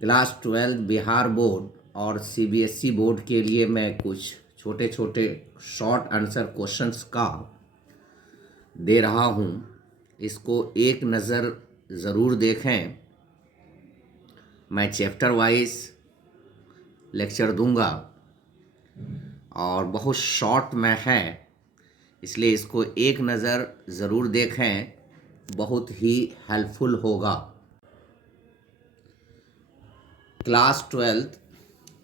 Class 12 Bihar board और CBSE board के लिए मैं कुछ छोटे छोटे शॉर्ट आंसर क्वेश्चंस का दे रहा हूँ। इसको एक नज़र ज़रूर देखें। मैं चैप्टर वाइज लेक्चर दूंगा और बहुत शॉर्ट में है, इसलिए इसको एक नज़र ज़रूर देखें, बहुत ही हेल्पफुल होगा। क्लास 12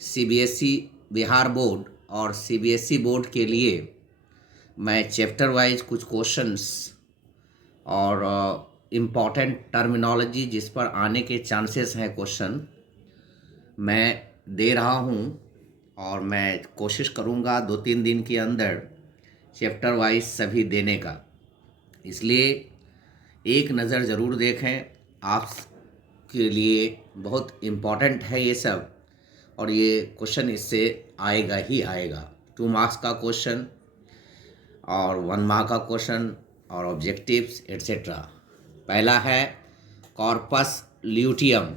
सीबीएसई बिहार बोर्ड और सीबीएसई बोर्ड के लिए मैं चैप्टर वाइज कुछ क्वेश्चंस और इम्पॉर्टेंट टर्मिनोलॉजी जिस पर आने के चांसेस हैं क्वेश्चन मैं दे रहा हूं और मैं कोशिश करूंगा 2-3 दिन के अंदर चैप्टर वाइज सभी देने का। इसलिए एक नज़र ज़रूर देखें, आपके लिए बहुत इम्पॉर्टेंट है ये सब, और ये क्वेश्चन इससे आएगा ही आएगा। 2 मार्क्स का क्वेश्चन और 1 मार्क का क्वेश्चन और ऑब्जेक्टिव्स एट्सेट्रा। पहला है corpus luteum.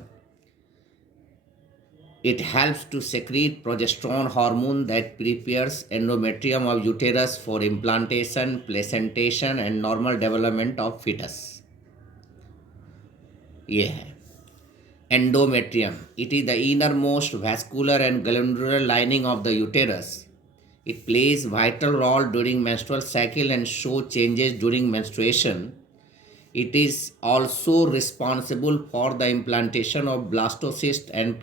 It helps to secrete progesterone hormone that prepares endometrium of uterus for implantation, placentation and normal development of fetus. ये है endometrium. It is the innermost vascular and glandular lining of the uterus. It plays vital role during menstrual cycle and show changes during menstruation. It is also responsible for the implantation of blastocyst and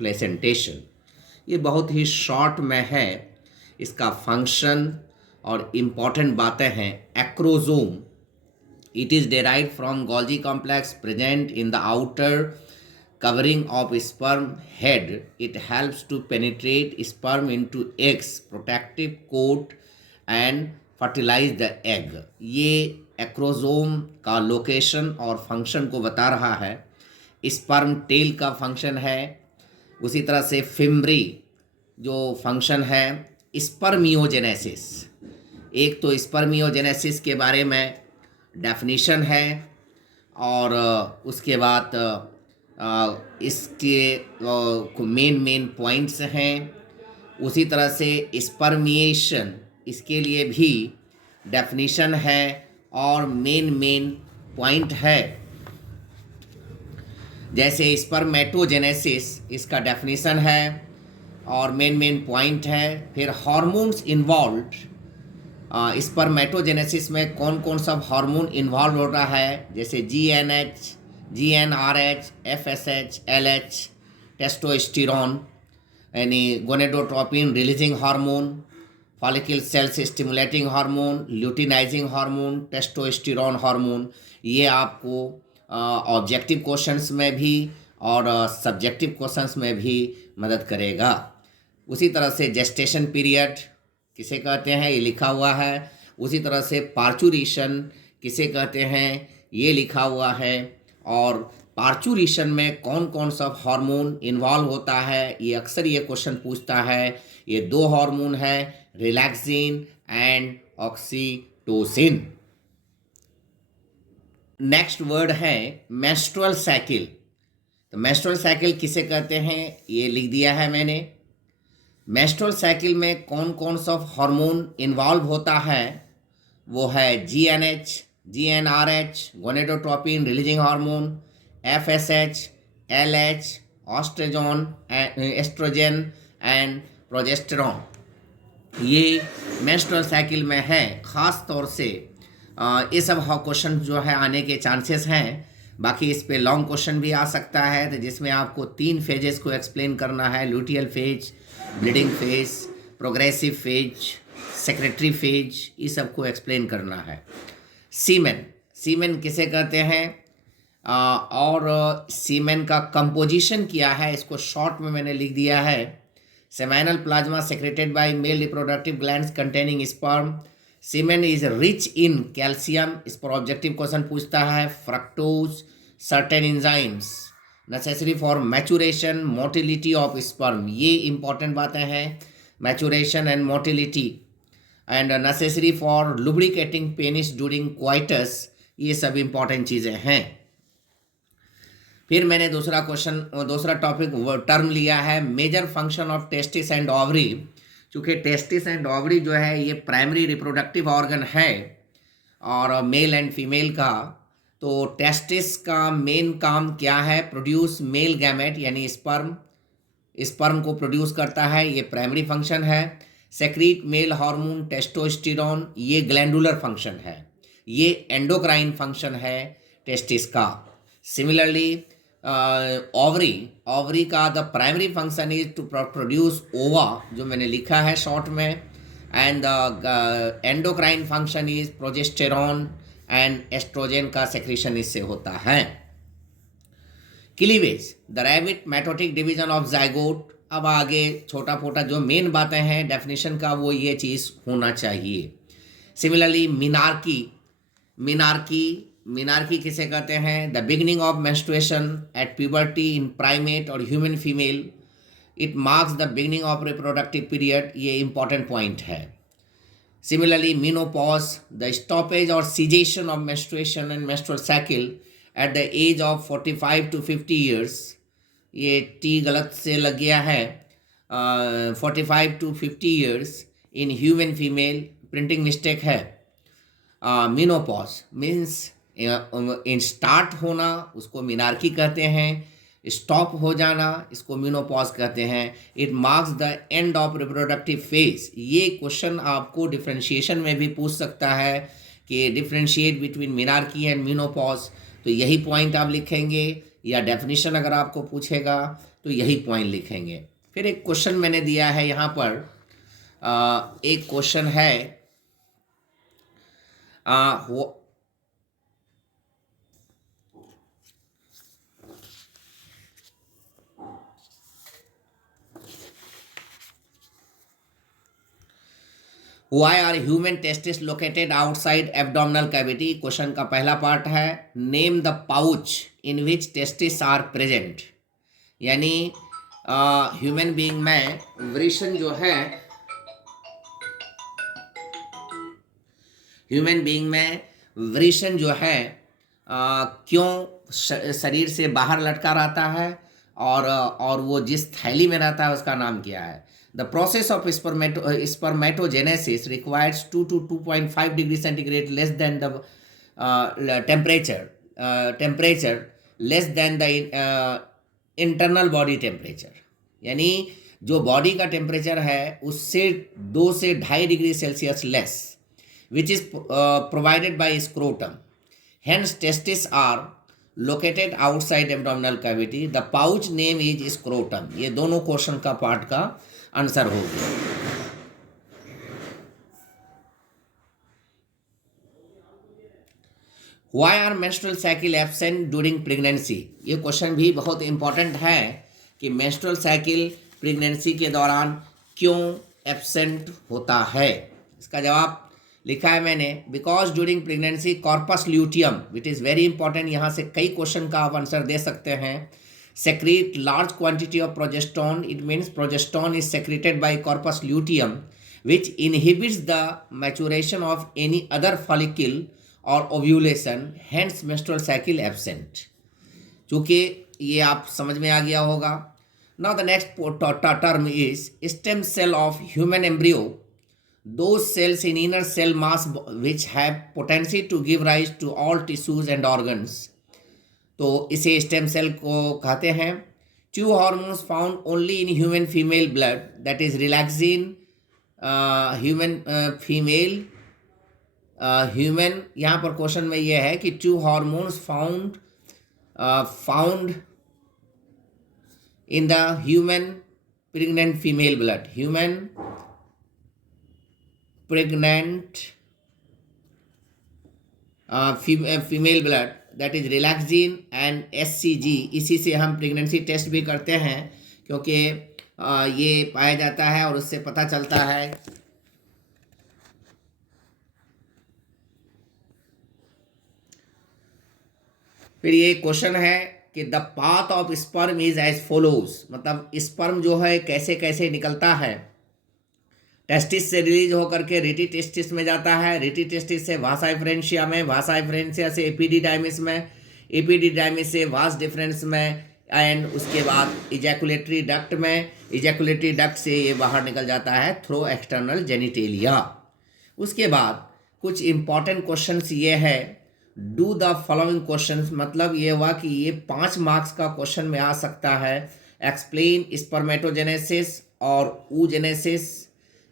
placentation. ये बहुत ही short में है। इसका function और important बातें हैं। Acrosome, it is derived from Golgi complex present in the outer covering of sperm head. It helps to penetrate sperm into eggs, protective coat and fertilize the egg. ये acrosome का location और function को बता रहा है। Sperm tell का function है। उसी तरह से फिम्ब्री जो फंक्शन है, स्पर्मियोजेनेसिस। एक तो स्पर्मियोजेनेसिस के बारे में डेफिनेशन है और उसके बाद इसके मेन पॉइंट्स हैं। उसी तरह से स्पर्मिएशन, इसके लिए भी डेफिनेशन है और मेन पॉइंट है। जैसे स्पर्मेटोजेनेसिस, इसका डेफिनेशन है और मेन पॉइंट है। फिर हार्मोन्स इन्वॉल्व्ड, स्पर्मेटोजेनेसिस में कौन कौन सा हार्मोन इन्वॉल्व हो रहा है, जैसे GnH, GnRH, FSH, LH, testosterone यानी gonadotropin releasing hormone, follicle cells stimulating hormone, luteinizing hormone, testosterone hormone. ये आपको ऑब्जेक्टिव क्वेश्चंस में भी और सब्जेक्टिव क्वेश्चंस में भी मदद करेगा। उसी तरह से जेस्टेशन पीरियड किसे कहते हैं, ये लिखा हुआ है। उसी तरह से पार्चुरेशन किसे कहते हैं, ये लिखा हुआ है। और पार्चुरेशन में कौन कौन सा हार्मोन इन्वॉल्व होता है, ये अक्सर ये क्वेश्चन पूछता है। ये 2 हार्मोन है, relaxin and oxytocin. Next word है मेंस्ट्रुअल साइकिल। तो मेंस्ट्रुअल साइकिल किसे कहते हैं, ये लिख दिया है मैंने। मेंस्ट्रुअल साइकिल में कौन कौन सा हार्मोन इन्वॉल्व होता है, वो है GnH, GnRH, gonadotropin releasing hormone, FSH, LH, estrogen and progesterone. ये मेंस्ट्रुअल साइकिल में है। ख़ास तौर से ये सब क्वेश्चन जो है आने के चांसेस हैं। बाकी इस पे लॉन्ग क्वेश्चन भी आ सकता है, तो जिसमें आपको 3 फेजेस को एक्सप्लेन करना है, luteal phase, bleeding phase, progressive phase, secretary phase, ये सब को एक्सप्लेन करना है। सीमेन किसे कहते हैं और सीमेन का कंपोजिशन क्या है, इसको शॉर्ट में मैंने लिख दिया है। Seminal plasma secreted by male reproductive glands containing sperm. Semen is rich in calcium. इस पर ऑब्जेक्टिव क्वेश्चन पूछता है। Fructose, certain enzymes necessary for maturation, motility of sperm, ये इंपॉर्टेंट बातें हैं। Maturation and motility and necessary for lubricating penis during coitus, ये सब important चीज़ें हैं। फिर मैंने दूसरा टॉपिक टर्म लिया है major function of testis and ovary. चूँकि टेस्टिस एंड ओवरी जो है ये प्राइमरी रिप्रोडक्टिव ऑर्गन है और मेल एंड फीमेल का। तो टेस्टिस का मेन काम क्या है? प्रोड्यूस मेल गैमेट यानी स्पर्म को प्रोड्यूस करता है, ये प्राइमरी फंक्शन है। सेक्रीट मेल हार्मोन टेस्टोस्टेरोन, ये ग्लैंडुलर फंक्शन है, ये एंडोक्राइन फंक्शन है टेस्टिस का। सिमिलरली ओवरी का the primary function is to produce ova, जो मैंने लिखा है शॉर्ट में, and the endocrine function is progesterone and oestrogen का सेक्रेशन इससे होता है। Cleavage the rapid mitotic division of zygote. अब आगे छोटा फोटा जो मेन बातें हैं डेफिनेशन का वो ये चीज़ होना चाहिए। सिमिलरली मिनार्की किसे कहते हैं? The beginning of menstruation at puberty in primate और human female, it marks the beginning of reproductive period, ये इंपॉर्टेंट पॉइंट है। Similarly, menopause, the stoppage or cessation of menstruation and menstrual cycle at the age of 45 to 50 years, ये T गलत से लग गया है, 45 to 50 years in human female, printing mistake है। Menopause means in start होना, उसको मिनार्की कहते हैं, स्टॉप हो जाना इसको मेनोपॉज कहते हैं। It marks the end of reproductive phase. ये क्वेश्चन आपको डिफ्रेंशिएशन में भी पूछ सकता है कि differentiate between menarche and menopause, तो यही पॉइंट आप लिखेंगे, या डेफिनेशन अगर आपको पूछेगा तो यही पॉइंट लिखेंगे। फिर एक क्वेश्चन मैंने दिया है यहाँ पर, एक क्वेश्चन है Why are human testes located outside abdominal cavity? Question का पहला पार्ट है name the pouch in which testis are present, यानी ह्यूमन बीइंग में वृषण जो है, ह्यूमन बीइंग में वृषण जो है क्यों शरीर से बाहर लटका रहता है और वो जिस थैली में रहता है उसका नाम क्या है? The process of spermatogenesis requires 2 to 2.5 degrees centigrade less than the temperature less than the internal body temperature, यानी जो बॉडी का टेम्परेचर है उससे 2 से 2.5 degree Celsius less, which is provided by scrotum. Hence testes are located outside abdominal cavity. The pouch name is scrotum. ये दोनों question का part का आंसर हो गया। Why are menstrual cycle absent during pregnancy? ये क्वेश्चन भी बहुत important है कि menstrual cycle प्रेगनेंसी के दौरान क्यों एब्सेंट होता है। इसका जवाब लिखा है मैंने, because during pregnancy corpus luteum, which is very important, यहाँ से कई क्वेश्चन का आप आंसर दे सकते हैं, secrete large quantity of progesterone. It means progesterone is secreted by corpus luteum, which inhibits the maturation of any other follicle or ovulation, hence menstrual cycle absent. चूँकि ये आप समझ में आ गया होगा। Now the next term is stem cell of human embryo. Those cells in inner cell mass which have potency to give rise to all tissues and organs. तो इसे stem cell को कहते हैं। 2 hormones found only in human female blood, that is relaxin human female human, यहाँ पर question में यह है कि 2 hormones found in the human pregnant female blood, human pregnant female blood, that is relaxin and SCG। इसी से हम pregnancy test भी करते हैं क्योंकि ये पाया जाता है और उससे पता चलता है। फिर ये क्वेश्चन है कि the path of sperm is as follows, मतलब स्पर्म जो है कैसे कैसे निकलता है। टेस्टिस से रिलीज होकर के रेटी टेस्टिस में जाता है, रेटी टेस्टिस से वासा एफरेंशिया में, वासा एफरेंशिया से एपिडिडाइमिस में, एपिडिडाइमिस से वास डिफरेंस में, एंड उसके बाद इजैकुलेटरी डक्ट में, इजैकुलेटरी डक्ट से ये बाहर निकल जाता है थ्रू एक्सटर्नल जेनिटेलिया। उसके बाद कुछ इंपॉर्टेंट क्वेश्चंस ये है, डू द फॉलोइंग क्वेश्चंस, मतलब ये हुआ कि ये 5 मार्क्स का क्वेश्चन में आ सकता है। एक्सप्लेन स्पर्मेटोजेनेसिस और oogenesis,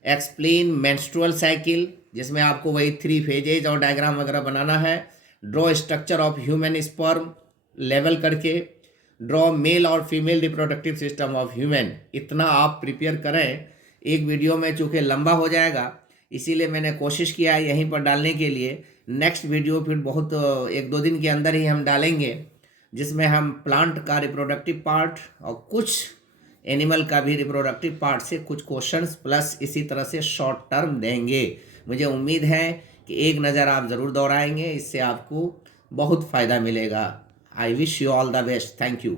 एक्सप्लेन मेंस्ट्रुअल साइकिल जिसमें आपको वही 3 फेजेज और डायग्राम वगैरह बनाना है। Draw structure of human sperm level करके, ड्रॉ मेल और female reproductive system of human. इतना आप प्रिपेयर करें। एक वीडियो में चूँकि लंबा हो जाएगा इसीलिए मैंने कोशिश किया है यहीं पर डालने के लिए। नेक्स्ट वीडियो फिर बहुत 1-2 दिन के अंदर ही हम डालेंगे, जिसमें हम प्लांट का रिप्रोडक्टिव पार्ट और कुछ एनिमल का भी रिप्रोडक्टिव पार्ट से कुछ क्वेश्चंस प्लस इसी तरह से शॉर्ट टर्म देंगे। मुझे उम्मीद है कि एक नज़र आप ज़रूर दोहराएंगे, इससे आपको बहुत फ़ायदा मिलेगा। I wish you all the best. Thank you.